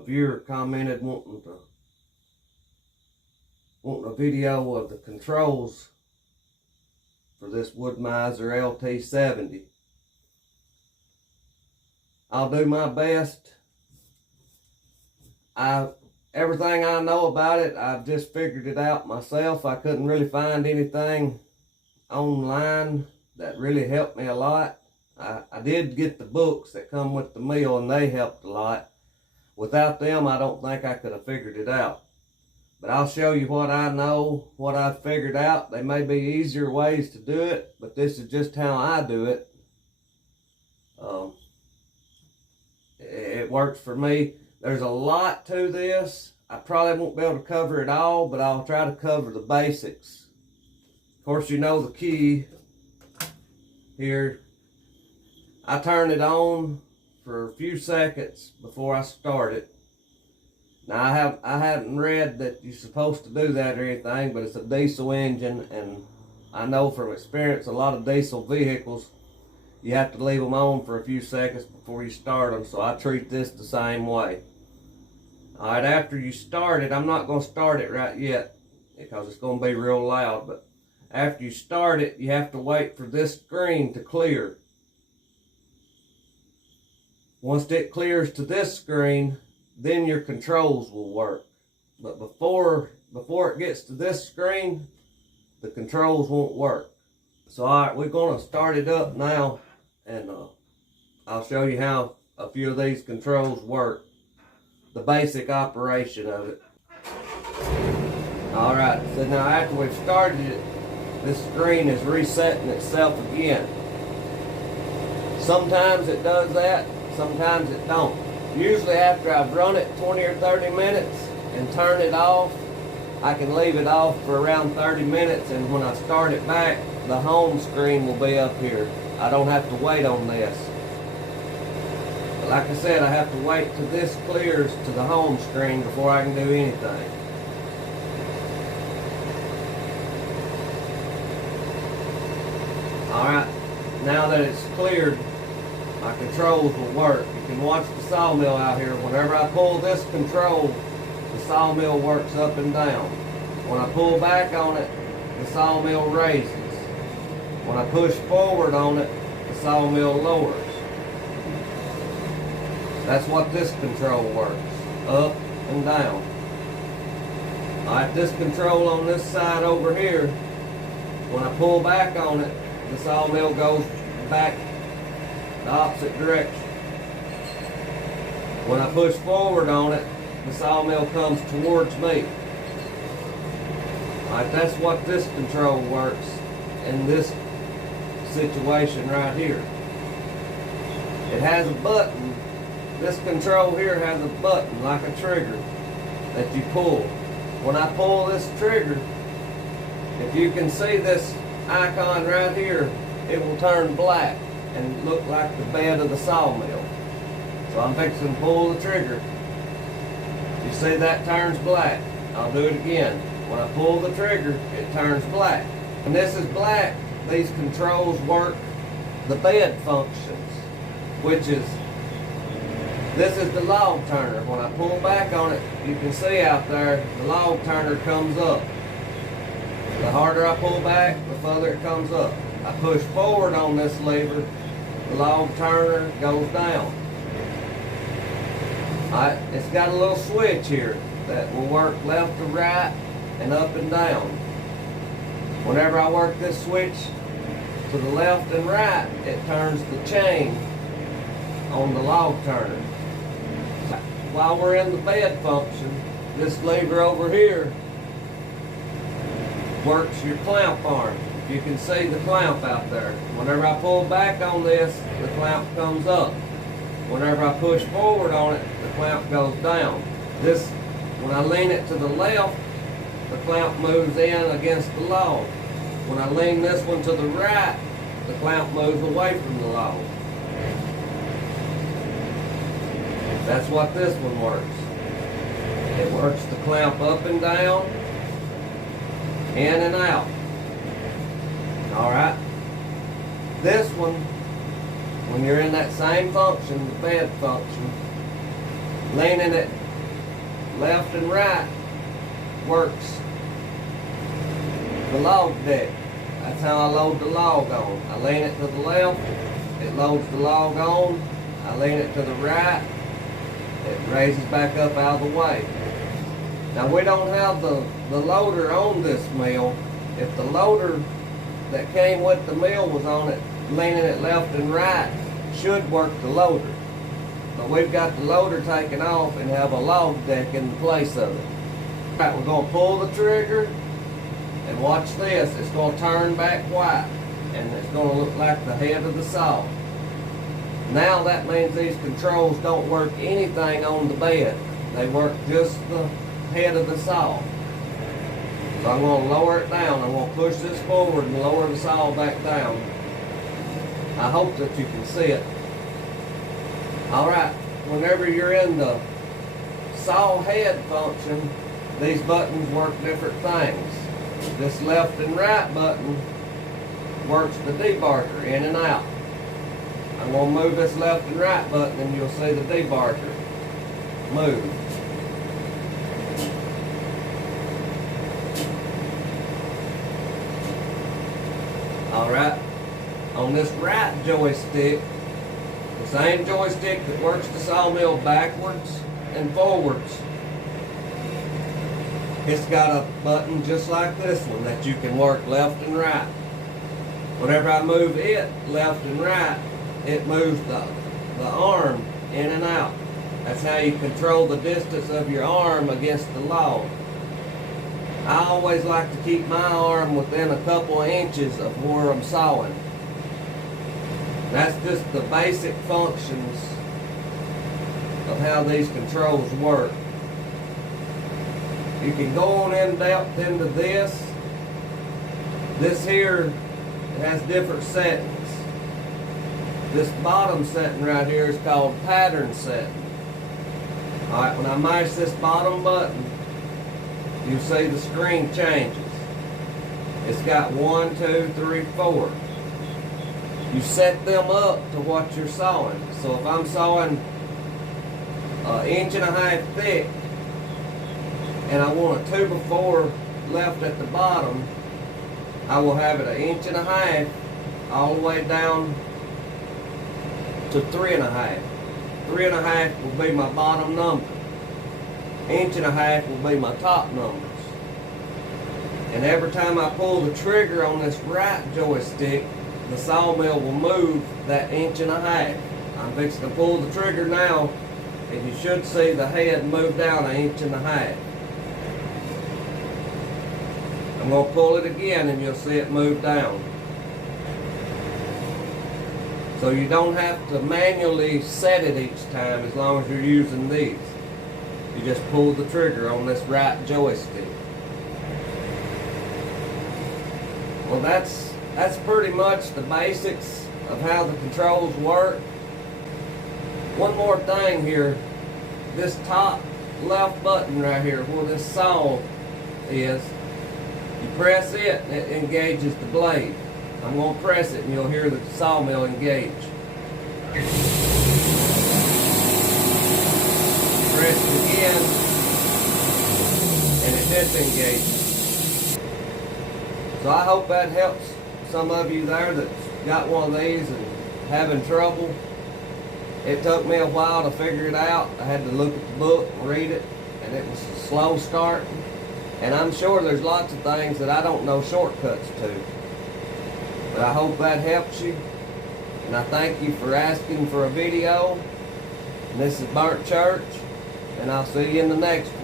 a viewer commented wanting a video of the controls for this woodmizer LT70. I'll do my best. Everything I know about it, I've just figured it out myself. I couldn't really find anything online that really helped me a lot. I did get the books that come with the mill, and they helped a lot. Without them, I don't think I could have figured it out. But I'll show you what I know, what I've figured out. There may be easier ways to do it, but this is just how I do it. It works for me. There's a lot to this. I probably won't be able to cover it all, but I'll try to cover the basics. Of course, you know the key here. I turn it on for a few seconds before I start it. Now I haven't read that you're supposed to do that or anything, but it's a diesel engine, and I know from experience a lot of diesel vehicles, you have to leave them on for a few seconds before you start them, so I treat this the same way. Alright, after you start it, I'm not going to start it right yet because it's going to be real loud, but after you start it, you have to wait for this screen to clear. Once it clears to this screen, then your controls will work. But before it gets to this screen, the controls won't work. So alright, we're going to start it up now, and I'll show you how a few of these controls work. The basic operation of it. Alright, so now after we've started it, this screen is resetting itself again. Sometimes it does that, sometimes it don't. Usually after I've run it 20 or 30 minutes and turn it off, I can leave it off for around 30 minutes, and when I start it back, the home screen will be up here. I don't have to wait on this. But like I said, I have to wait till this clears to the home screen before I can do anything. Alright, now that it's cleared, my controls will work. You can watch the sawmill out here. Whenever I pull this control, the sawmill works up and down. When I pull back on it, the sawmill raises. When I push forward on it, the sawmill lowers. That's what this control works, up and down. Alright, this control on this side over here, when I pull back on it, the sawmill goes back the opposite direction. When I push forward on it, the sawmill comes towards me. Alright, that's what this control works in this situation right here. It has a button. This control here has a button like a trigger that you pull. When I pull this trigger, if you can see this icon right here, it will turn black and look like the bed of the sawmill. So I'm fixing to pull the trigger. You see that turns black. I'll do it again. When I pull the trigger, it turns black. When this is black, these controls work the bed functions, which is, this is the log turner. When I pull back on it, you can see out there, the log turner comes up. The harder I pull back, the further it comes up. I push forward on this lever, the log turner goes down. It's got a little switch here that will work left to right and up and down. Whenever I work this switch to the left and right, it turns the chain on the log turner. While we're in the bed function, this lever over here works your clamp arm. You can see the clamp out there. Whenever I pull back on this, the clamp comes up. Whenever I push forward on it, the clamp goes down. This, when I lean it to the left, the clamp moves in against the log. When I lean this one to the right, the clamp moves away from the log. That's what this one works. It works the clamp up and down, in and out. Alright? This one, when you're in that same function, the bed function, leaning it left and right works the log deck. That's how I load the log on. I lean it to the left, it loads the log on. I lean it to the right, it raises back up out of the way. Now we don't have the loader on this mill. If the loader that came with the mill was on it, leaning it left and right, should work the loader. But we've got the loader taken off and have a log deck in the place of it. Alright, we're going to pull the trigger and watch this. It's going to turn back white and it's going to look like the head of the saw. Now that means these controls don't work anything on the bed. They work just the head of the saw. So I'm going to lower it down. I'm going to push this forward and lower the saw back down. I hope that you can see it. Alright, whenever you're in the saw head function, these buttons work different things. This left and right button works the debarker in and out. I'm going to move this left and right button and you'll see the debarker move. Alright, on this right joystick, the same joystick that works the sawmill backwards and forwards, it's got a button just like this one that you can work left and right. Whenever I move it left and right, it moves the arm in and out. That's how you control the distance of your arm against the log. I always like to keep my arm within a couple of inches of where I'm sawing. That's just the basic functions of how these controls work. You can go on in depth into this. This here has different settings. This bottom setting right here is called pattern setting. Alright, when I mash this bottom button, you see the screen changes. It's got 1, 2, 3, 4. You set them up to what you're sawing. So if I'm sawing 1.5 inches thick and I want a 2x4 left at the bottom, I will have it 1.5 inches all the way down to 3.5. 3.5 will be my bottom number. 1.5 will be my top numbers. And every time I pull the trigger on this right joystick, the sawmill will move that 1.5 inches. I'm fixing to pull the trigger now, and you should see the head move down 1.5 inches. I'm going to pull it again and you'll see it move down. So you don't have to manually set it each time as long as you're using these. You just pull the trigger on this right joystick. Well, that's pretty much the basics of how the controls work. One more thing here. This top left button right here, where this saw is, you press it and it engages the blade. I'm going to press it and you'll hear the sawmill engage. Press it again and it disengages. So I hope that helps some of you there that's got one of these and having trouble. It took me a while to figure it out. I had to look at the book and read it, and it was a slow start. And I'm sure there's lots of things that I don't know shortcuts to. But I hope that helps you. And I thank you for asking for a video. And this is Burnt Church. And I'll see you in the next one.